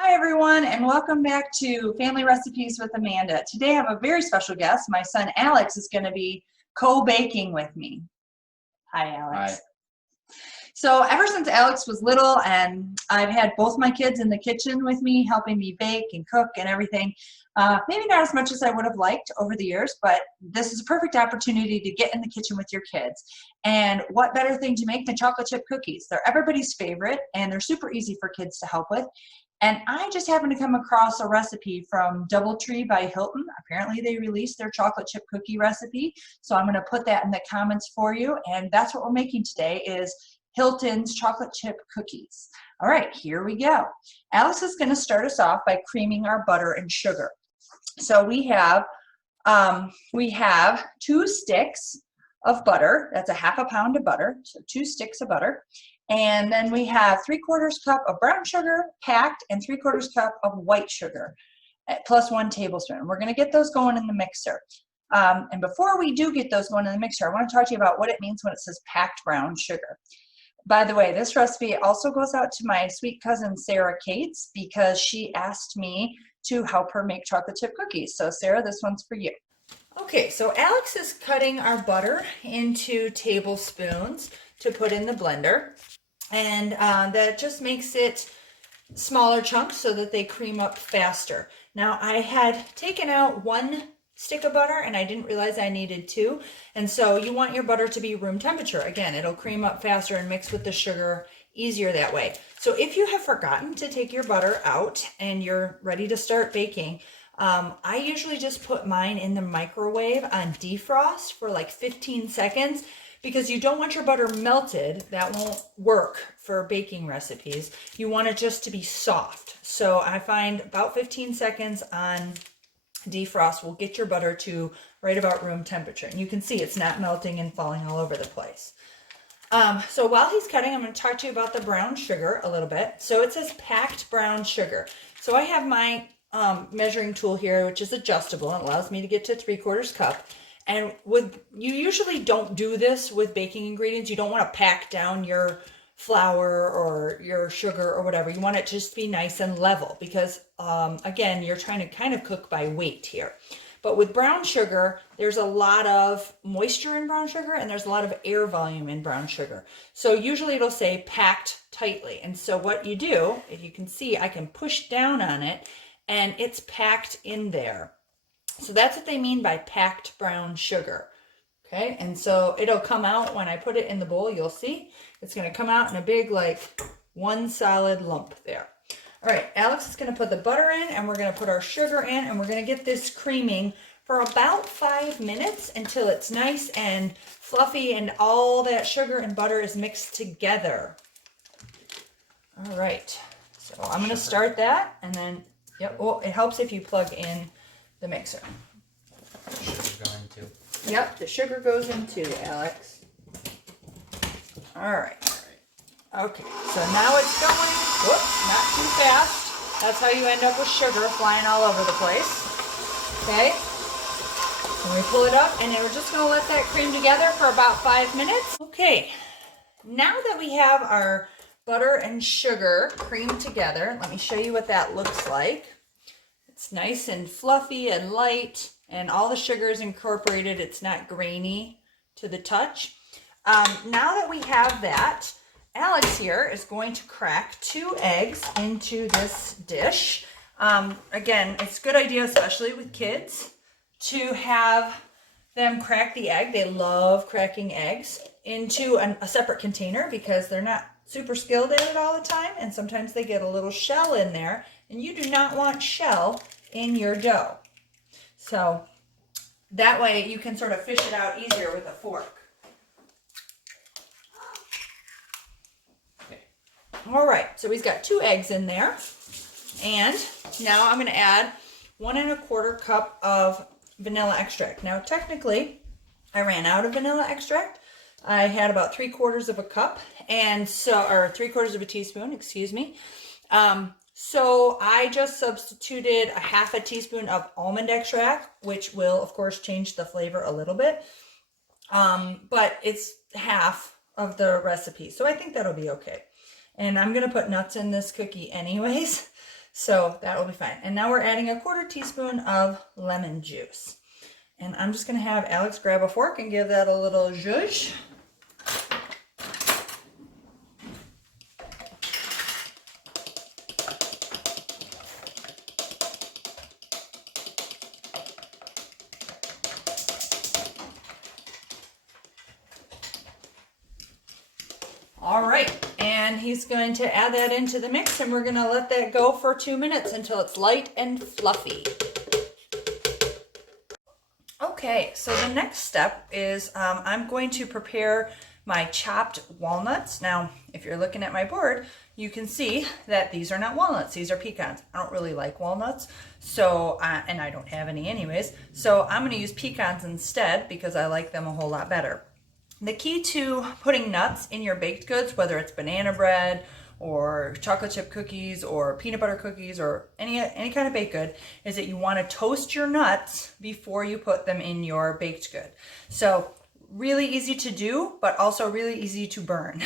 Hi everyone, and welcome back to Family Recipes with Amanda. Today I have a very special guest. My son Alex is going to be co-baking with me. Hi Alex. Hi. So ever since Alex was little, and I've had both my kids in the kitchen with me helping me bake and cook and everything. Maybe not as much as I would have liked over the years, but this is a perfect opportunity to get in the kitchen with your kids. And what better thing to make than chocolate chip cookies? They're everybody's favorite and they're super easy for kids to help with. And I just happened to come across a recipe from DoubleTree by Hilton. Apparently they released their chocolate chip cookie recipe. So I'm going to put that in the comments for you. And that's what we're making today is Hilton's chocolate chip cookies. All right, here we go. Alice is going to start us off by creaming our butter and sugar. So we have 2 sticks of butter. That's a half a pound of butter. So 2 sticks of butter. And then we have 3/4 cup of brown sugar packed and 3/4 cup of white sugar plus 1 tablespoon. We're going to get those going in the mixer. And before we do get those going in the mixer, I want to talk to you about what it means when it says packed brown sugar. By the way, this recipe also goes out to my sweet cousin Sarah Cates because she asked me to help her make chocolate chip cookies. So Sarah, this one's for you. Okay, so Alex is cutting our butter into tablespoons to put in the blender. And that just makes it smaller chunks so that they cream up faster. Now I had taken out 1 stick of butter and I didn't realize I needed 2. And so you want your butter to be room temperature. Again, it'll cream up faster and mix with the sugar easier that way. So if you have forgotten to take your butter out and you're ready to start baking, I usually just put mine in the microwave on defrost for like 15 seconds because you don't want your butter melted. That won't work for baking recipes. You want it just to be soft. So I find about 15 seconds on defrost will get your butter to right about room temperature. And you can see it's not melting and falling all over the place. So while he's cutting, I'm going to talk to you about the brown sugar a little bit. So it says packed brown sugar. So I have my measuring tool here, which is adjustable and allows me to get to 3/4 cup. And you usually don't do this with baking ingredients. You don't want to pack down your flour or your sugar or whatever. You want it to just be nice and level because, again, you're trying to kind of cook by weight here. But with brown sugar, there's a lot of moisture in brown sugar and there's a lot of air volume in brown sugar. So usually it'll say packed tightly. And so what you do, if you can see, I can push down on it and it's packed in there. So that's what they mean by packed brown sugar. Okay, and so it'll come out when I put it in the bowl, you'll see. It's going to come out in a big, like, one solid lump there. All right, Alex is going to put the butter in, and we're going to put our sugar in, and we're going to get this creaming for about 5 minutes until it's nice and fluffy and all that sugar and butter is mixed together. All right, so I'm going to start that, and then, yep, well, it helps if you plug in the mixer. Sugar going too. Yep, the sugar goes in too, Alex. All right. Okay, so now it's going, whoops, not too fast. That's how you end up with sugar flying all over the place. Okay, and we pull it up and then we're just gonna let that cream together for about 5 minutes. Okay, now that we have our butter and sugar creamed together, let me show you what that looks like. It's nice and fluffy and light, and all the sugar is incorporated. It's not grainy to the touch. Now that we have that, Alex here is going to crack 2 eggs into this dish. Again, it's a good idea, especially with kids, to have them crack the egg. They love cracking eggs into a separate container because they're not super skilled at it all the time, and sometimes they get a little shell in there, and you do not want shell in your dough. So that way you can sort of fish it out easier with a fork. Okay. All right, so he's got 2 eggs in there. And now I'm going to add 1 1/4 cup of vanilla extract. Now technically I ran out of vanilla extract. I had about 3/4 of a cup, and so, or 3/4 of a teaspoon, excuse me. So I just substituted a 1/2 teaspoon of almond extract, which will of course change the flavor a little bit. But it's half of the recipe, so I think that'll be okay. And I'm gonna put nuts in this cookie anyways. So that will be fine. And now we're adding a 1/4 teaspoon of lemon juice. And I'm just gonna have Alex grab a fork and give that a little zhuzh. All right, and he's going to add that into the mix, and we're gonna let that go for 2 minutes until it's light and fluffy. Okay, so the next step is I'm going to prepare my chopped walnuts. Now, if you're looking at my board, you can see that these are not walnuts, these are pecans. I don't really like walnuts, so, and I don't have any anyways, so I'm gonna use pecans instead because I like them a whole lot better. The key to putting nuts in your baked goods, whether it's banana bread or chocolate chip cookies or peanut butter cookies or any kind of baked good, is that you want to toast your nuts before you put them in your baked good. So really easy to do, but also really easy to burn.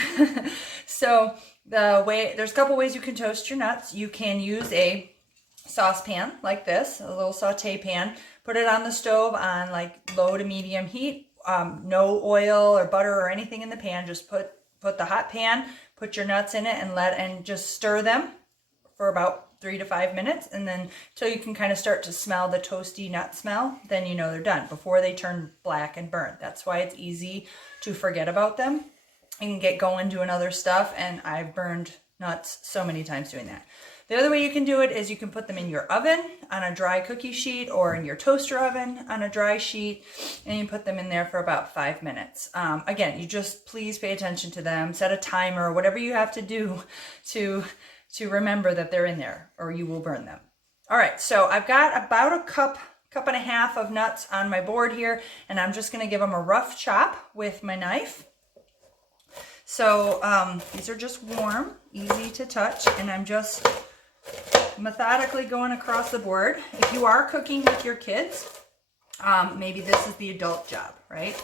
So there's a couple ways you can toast your nuts. You can use a saucepan like this, a little saute pan, put it on the stove on like low to medium heat. No oil or butter or anything in the pan. Just put the hot pan, put your nuts in it, and just stir them for about 3 to 5 minutes, and then till you can kind of start to smell the toasty nut smell, then you know they're done before they turn black and burnt. That's why it's easy to forget about them and get going doing other stuff, and I've burned nuts so many times doing that. The other way you can do it is you can put them in your oven on a dry cookie sheet or in your toaster oven on a dry sheet, and you put them in there for about 5 minutes. Again, you just please pay attention to them, set a timer, whatever you have to do to remember that they're in there or you will burn them. All right, so I've got about a cup and a half of nuts on my board here, and I'm just gonna give them a rough chop with my knife. So these are just warm, easy to touch, and I'm just methodically going across the board. If you are cooking with your kids, maybe this is the adult job, right?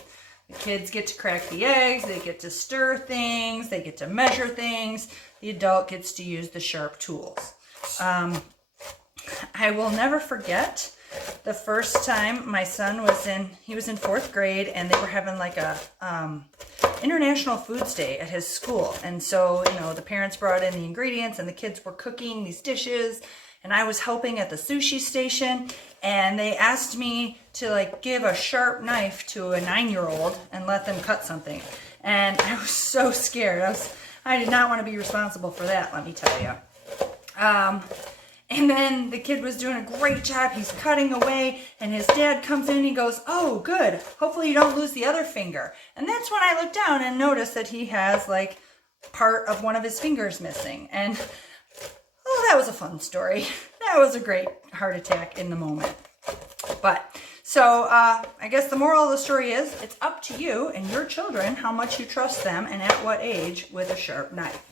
The kids get to crack the eggs, they get to stir things, they get to measure things. The adult gets to use the sharp tools. I will never forget the first time my son was in 4th grade, and they were having like a International Foods Day at his school. And so, you know, the parents brought in the ingredients and the kids were cooking these dishes, and I was helping at the sushi station, and they asked me to like give a sharp knife to a 9-year-old and let them cut something. And I was so scared. I did not want to be responsible for that, let me tell you. And then the kid was doing a great job. He's cutting away, and his dad comes in and he goes, "Oh, good. Hopefully you don't lose the other finger." And that's when I looked down and noticed that he has like part of one of his fingers missing. And oh, that was a fun story. That was a great heart attack in the moment. But so I guess the moral of the story is it's up to you and your children how much you trust them and at what age with a sharp knife.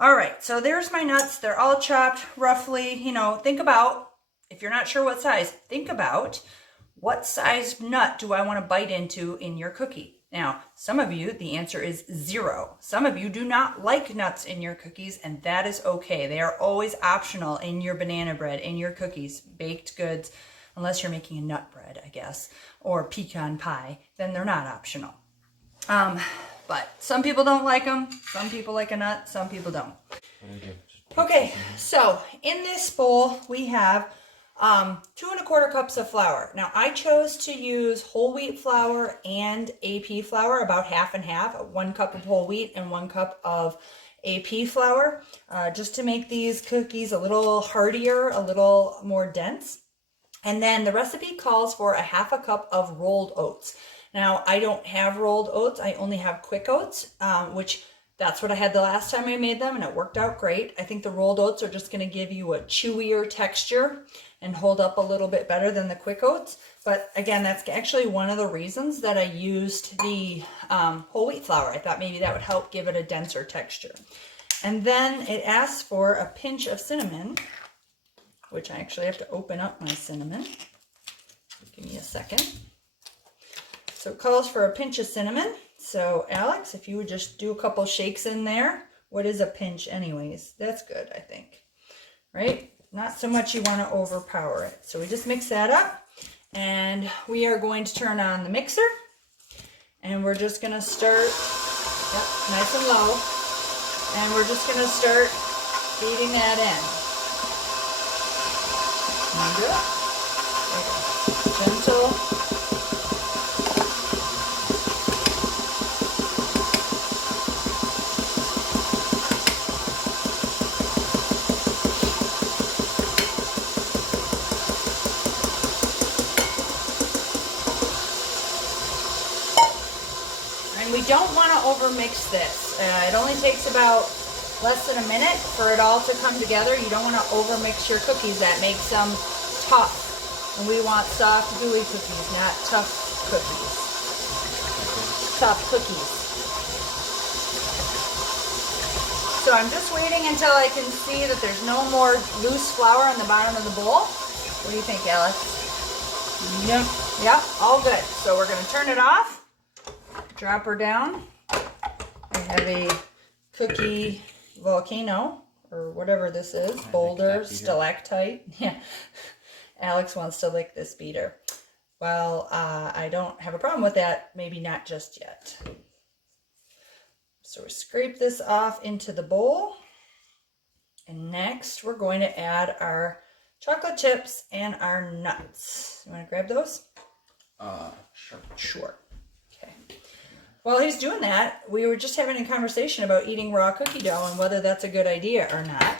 All right, so there's my nuts. They're all chopped roughly. You know, think about, if you're not sure what size, think about what size nut do I want to bite into in your cookie. Now, some of you, the answer is 0. Some of you do not like nuts in your cookies, and that is okay. They are always optional in your banana bread, in your cookies, baked goods, unless you're making a nut bread, I guess, or pecan pie, then they're not optional. But some people don't like them. Some people like a nut. Some people don't. Okay, so in this bowl we have 2 1/4 cups of flour. Now I chose to use whole wheat flour and AP flour, about half and half, 1 cup of whole wheat and 1 cup of AP flour, just to make these cookies a little heartier, a little more dense. And then the recipe calls for a half a cup of rolled oats. Now, I don't have rolled oats. I only have quick oats, which that's what I had the last time I made them, and it worked out great. I think the rolled oats are just going to give you a chewier texture and hold up a little bit better than the quick oats. But again, that's actually one of the reasons that I used the whole wheat flour. I thought maybe that would help give it a denser texture. And then it asks for a pinch of cinnamon, which I actually have to open up my cinnamon. Give me a second. So it calls for a pinch of cinnamon. So Alex, if you would just do a couple shakes in there. What is a pinch anyways? That's good, I think. Right? not so much you want to overpower it. So we just mix that up, and we are going to turn on the mixer, and we're just going to start, yep, nice and low, and we're just going to start feeding that in. Good. Gentle. And we don't want to overmix this. It only takes about less than a minute for it all to come together. You don't want to overmix your cookies. That makes them tough. And we want soft, gooey cookies, not tough cookies. Tough cookies. So I'm just waiting until I can see that there's no more loose flour on the bottom of the bowl. What do you think, Alex? Yep. Yep, all good. So we're going to turn it off. Drop her down. I have a cookie volcano, or whatever this is, boulder, stalactite. Yeah, Alex wants to lick this beater. Well, I don't have a problem with that, maybe not just yet. So we scrape this off into the bowl, and next we're going to add our chocolate chips and our nuts. You want to grab those? Sure. Sure. Okay. While he's doing that, we were just having a conversation about eating raw cookie dough and whether that's a good idea or not.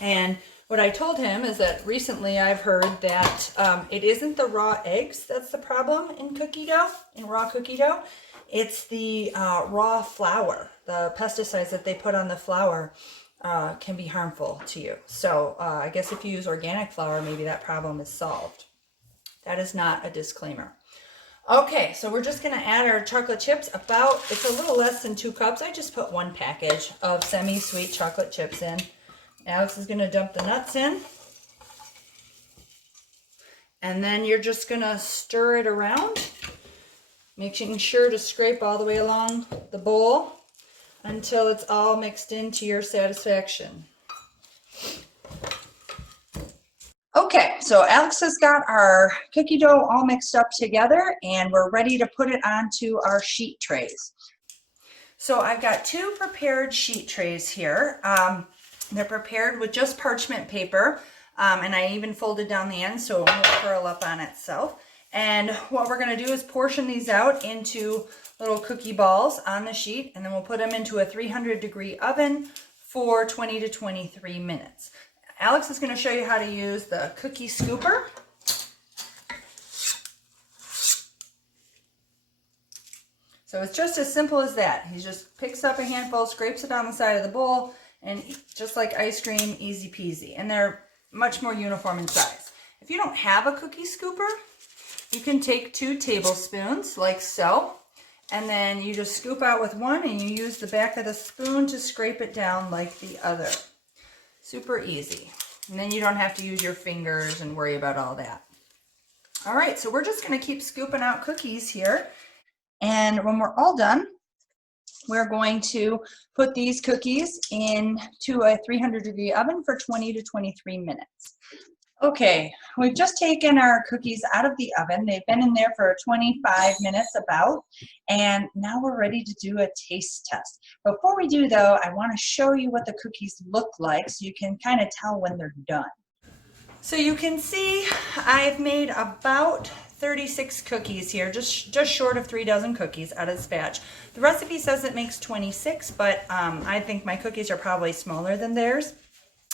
And what I told him is that recently I've heard that it isn't the raw eggs that's the problem in cookie dough, in raw cookie dough. It's the raw flour. The pesticides that they put on the flour can be harmful to you. So I guess if you use organic flour, maybe that problem is solved. That is not a disclaimer. Okay, so we're just going to add our chocolate chips. It's a little less than 2 cups. I just put 1 package of semi-sweet chocolate chips in. Alex is going to dump the nuts in. And then you're just going to stir it around, making sure to scrape all the way along the bowl until it's all mixed in to your satisfaction. Okay, so Alex has got our cookie dough all mixed up together, and we're ready to put it onto our sheet trays. So I've got 2 prepared sheet trays here. They're prepared with just parchment paper, and I even folded down the ends so it won't curl up on itself. And what we're going to do is portion these out into little cookie balls on the sheet, and then we'll put them into a 300-degree oven for 20 to 23 minutes. Alex is going to show you how to use the cookie scooper. So it's just as simple as that. He just picks up a handful, scrapes it on the side of the bowl, and just like ice cream, easy peasy. And they're much more uniform in size. If you don't have a cookie scooper, you can take 2 tablespoons like so, and then you just scoop out with one, and you use the back of the spoon to scrape it down like the other. Super easy. And then you don't have to use your fingers and worry about all that. All right, so we're just going to keep scooping out cookies here. And when we're all done, we're going to put these cookies into a 300-degree oven for 20 to 23 minutes. Okay, we've just taken our cookies out of the oven. They've been in there for 25 minutes about, and now we're ready to do a taste test. Before we do though, I want to show you what the cookies look like so you can kind of tell when they're done. So you can see I've made about 36 cookies here, just short of 3 dozen cookies out of this batch. The recipe says it makes 26, but I think my cookies are probably smaller than theirs.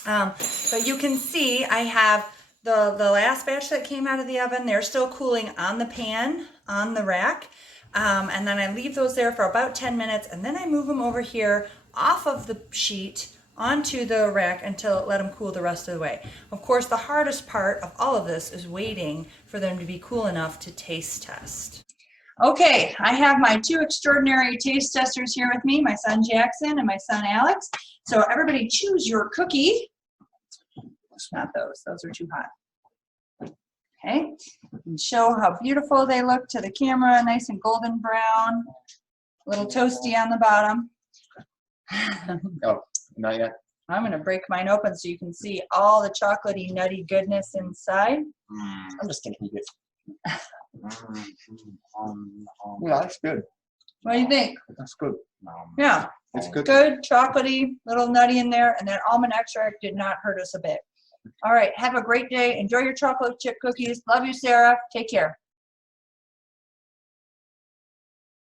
But you can see I have the last batch that came out of the oven. They're still cooling on the pan, on the rack. And then I leave those there for about 10 minutes, and then I move them over here off of the sheet onto the rack until let them cool the rest of the way. Of course, the hardest part of all of this is waiting for them to be cool enough to taste test. Okay, I have my 2 extraordinary taste testers here with me, my son Jackson and my son Alex. So everybody choose your cookie. Not those are too hot. Okay, and show how beautiful they look to the camera, nice and golden brown, a little toasty on the bottom. Oh, not yet. I'm going to break mine open so you can see all the chocolatey, nutty goodness inside. I'm just gonna eat it. Yeah, that's good. What do you think? That's good. Yeah, It's good. good, chocolatey, little nutty in there, and that almond extract did not hurt us a bit. All right, have a great day. Enjoy your chocolate chip cookies. Love you, Sarah. Take care.